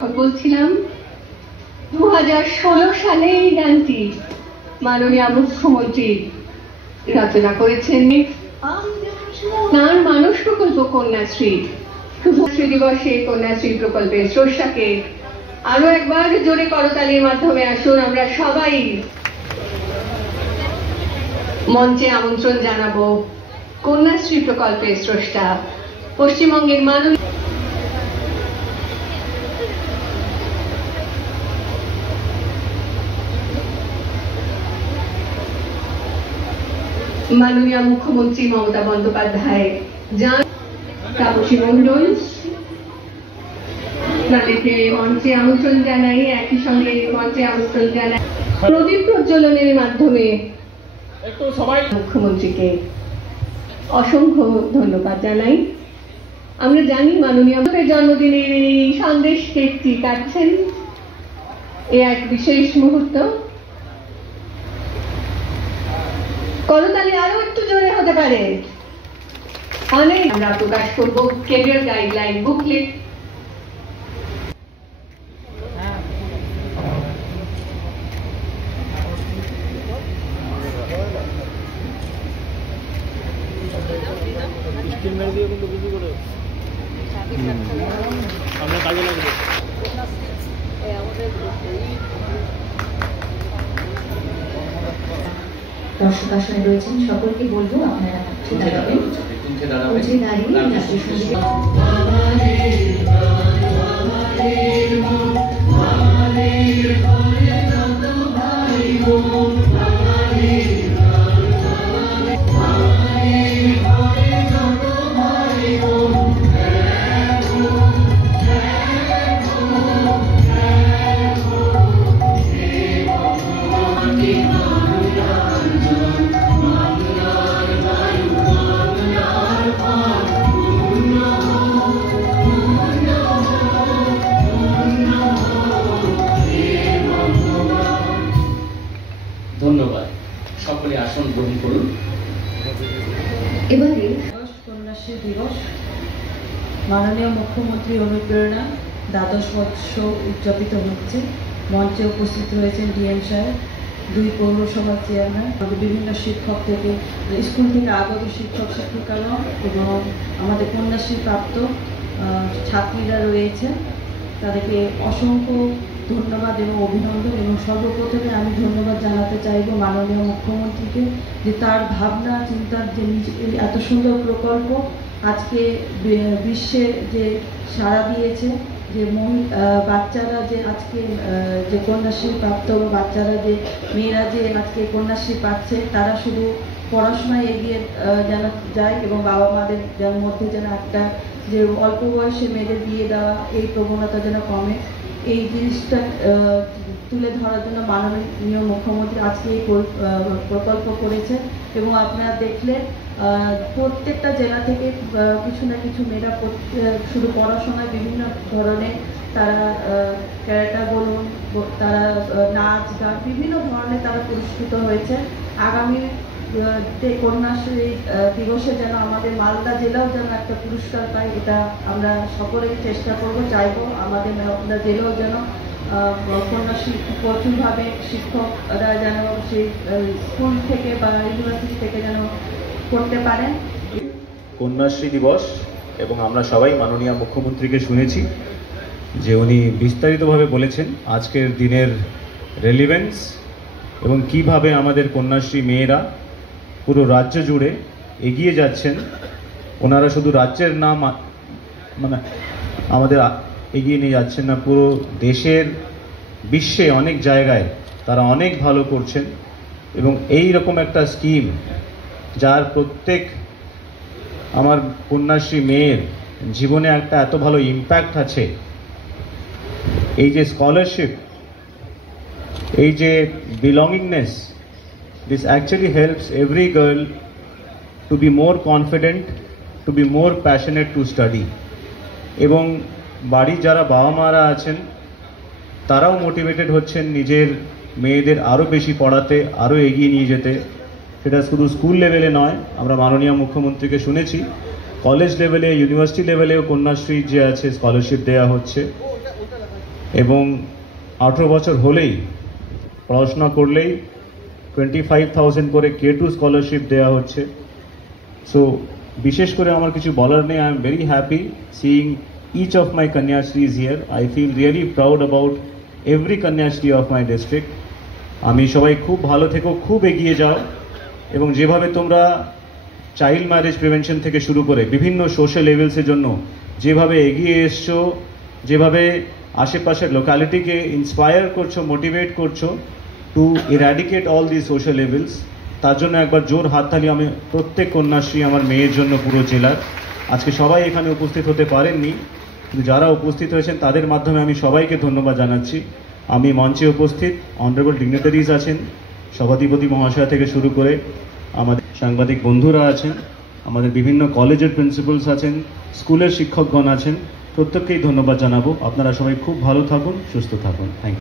বলছিলাম 2016 সালে এই গানটি মাননীয় মুখ্যমন্ত্রী রচনা করেছেন। তাঁর মানস প্রকল্প কন্যাশ্রী, শুভশ্রী দিবসে কন্যাশ্রী প্রকল্পের স্রষ্টাকে আরো একবার জোরে করতালির মাধ্যমে আসুন আমরা সবাই মঞ্চে আমন্ত্রণ জানাবো কন্যাশ্রী প্রকল্পের স্রষ্টা পশ্চিমবঙ্গের মাননীয় মুখ্যমন্ত্রী মমতা বন্দ্যোপাধ্যায় যান তাপসী মণ্ডল তাদেরকে মঞ্চে আমন্ত্রণ জানাই। একই সঙ্গে মঞ্চে আমন্ত্রণ জানাই প্রদীপ প্রজ্বলনের মাধ্যমে মুখ্যমন্ত্রীকে অসংখ্য ধন্যবাদ জানাই। আমরা জানি মাননীয় জন্মদিনের এই সন্দেশ কেকটি কাটছেন, এ এক বিশেষ মুহূর্ত। করতালি আরো একটু জোরে হতে পারে। অনেক আমরা প্রকাশ করব ক্যারিয়ার গাইডলাইন বুকলেট। আমরা কাজে লাগবে দর্শক আসনে রয়েছেন সকলকে বলবো আপনারা দাঁড়াবেন, উঠে দাঁড়িয়ে জাতীয় সঙ্গীত ধন্যবাদ। সকলে আসন গ্রহণ করুন। এবারে কন্যাশ্রী দিবস মাননীয় মুখ্যমন্ত্রী অনুপ্রেরণা ১২ বর্ষ উদযাপিত হচ্ছে। মঞ্চে উপস্থিত রয়েছেন ডিএম সাহেব, 2 পৌরসভার চেয়ারম্যান, বিভিন্ন শিক্ষক থেকে স্কুল থেকে আগত শিক্ষক শিক্ষিকারা এবং আমাদের কন্যাশ্রী প্রাপ্ত ছাত্রীরা রয়েছে। তাদেরকে অসংখ্য ধন্যবাদ এবং অভিনন্দন। এবং সর্বপ্রথমে আমি ধন্যবাদ জানাতে চাইব মাননীয় মুখ্যমন্ত্রীকে, যে তার ভাবনা চিন্তার যে এত সুন্দর প্রকল্প আজকে বিশ্বে যে সাড়া দিয়েছে, যে বাচ্চারা যে আজকে যে কন্যাশ্রী প্রাপ্ত বাচ্চারা যে মেয়েরা যে আজকে কন্যাশ্রী পাচ্ছে, তারা শুধু পড়াশোনায় এগিয়ে যেন যায় এবং বাবা মাদের মধ্যে যেন একটা যে অল্প বয়সে মেয়েদের বিয়ে দেওয়া এই প্রবণতা যেন কমে, এই জিনিসটা তুলে ধরার জন্য মাননীয় মুখ্যমন্ত্রী আজকে এই প্রকল্প করেছে। এবং আপনারা দেখলে প্রত্যেকটা জেলা থেকে কিছু না কিছু মেয়েরা শুধু পড়াশোনায় বিভিন্ন ধরনের তারা ক্যারেটা বলুন, তারা নাচ গান বিভিন্ন ধরনের তারা পুরস্কৃত হয়েছে। আগামী কন্যাশ্রী দিবসে যেন আমাদের মালদা জেলাও যেন একটা পুরস্কার পায়, এটা আমরা সকলেই চেষ্টা করব, চাইবো আমাদের মালদা জেলাও যেন কন্যাশ্রী প্রচুরভাবে শিক্ষকরা যেন সেই স্কুল থেকে বা ইউনিভার্সিটি থেকে যেন করতে পারেন। কন্যাশ্রী দিবস এবং আমরা সবাই মাননীয় মুখ্যমন্ত্রীকে শুনেছি যে উনি বিস্তারিতভাবে বলেছেন আজকের দিনের রেলিভেন্স এবং কিভাবে আমাদের কন্যাশ্রী মেয়েরা পুরো রাজ্য জুড়ে এগিয়ে যাচ্ছেন। ওনারা শুধু রাজ্যের নাম মানে আমাদের এগিয়ে নিয়ে যাচ্ছেন না, পুরো দেশের বিশ্বে অনেক জায়গায় তারা অনেক ভালো করছেন। এবং এই রকম একটা স্কিম যার প্রত্যেক আমার কন্যাশ্রী মেয়ের জীবনে একটা এত ভালো ইম্প্যাক্ট আছে, এই যে স্কলারশিপ, এই যে belongingness, this actually helps every girl to be more confident, to be more passionate to study. এবং বাড়ি যারা বাবা মারা আছেন তারাও মোটিভেটেড হচ্ছেন নিজের মেয়েদের আরও বেশি পড়াতে, আরও এগিয়ে নিয়ে যেতে। সেটা শুধু স্কুল লেভেলে নয়, আমরা মাননীয় মুখ্যমন্ত্রীকে শুনেছি কলেজ লেভেলে, ইউনিভার্সিটি লেভেলেও কন্যাশ্রী যে আছে স্কলারশিপ দেওয়া হচ্ছে। এবং 18 বছর হলেই পড়াশোনা করলেই 25,000 করে K2 স্কলারশিপ দেওয়া হচ্ছে। সো বিশেষ করে আমার কিছু বলার নেই। I am very happy seeing each of my Kanyashris here. I feel really proud about every Kanyashri of my district. আমি সবাই খুব ভালো থেকো, খুব এগিয়ে যাও, এবং যেভাবে তোমরা চাইল্ড ম্যারেজ প্রিভেনশন থেকে শুরু করে বিভিন্ন সোশ্যাল লেভেলসের জন্য যেভাবে এগিয়ে এসছো, যেভাবে আশেপাশের লোকালিটিকে ইন্সপায়ার করছো, মোটিভেট করছো two eradicate all the social levels, তার জন্য একবার জোর হাততালি আমি প্রত্যেক কন্যাশ্রী আমার মেয়ের জন্য পুরো জেলার। আজকে সবাই এখানে উপস্থিত হতে পারেননি, কিন্তু যারা উপস্থিত হয়েছেন তাদের মাধ্যমে আমি সবাইকে ধন্যবাদ জানাচ্ছি। আমি মঞ্চে উপস্থিত অনারেবল ডিগনিটারিজ আছেন, সভাধিপতি মহাশয় থেকে শুরু করে আমাদের সাংবাদিক বন্ধুরা আছেন, আমাদের বিভিন্ন কলেজের প্রিন্সিপালস আছেন, স্কুলের শিক্ষকগণ আছেন, প্রত্যেককেই ধন্যবাদ জানাবো। আপনারা সবাই খুব ভালো থাকুন, সুস্থ থাকুন। Thank you.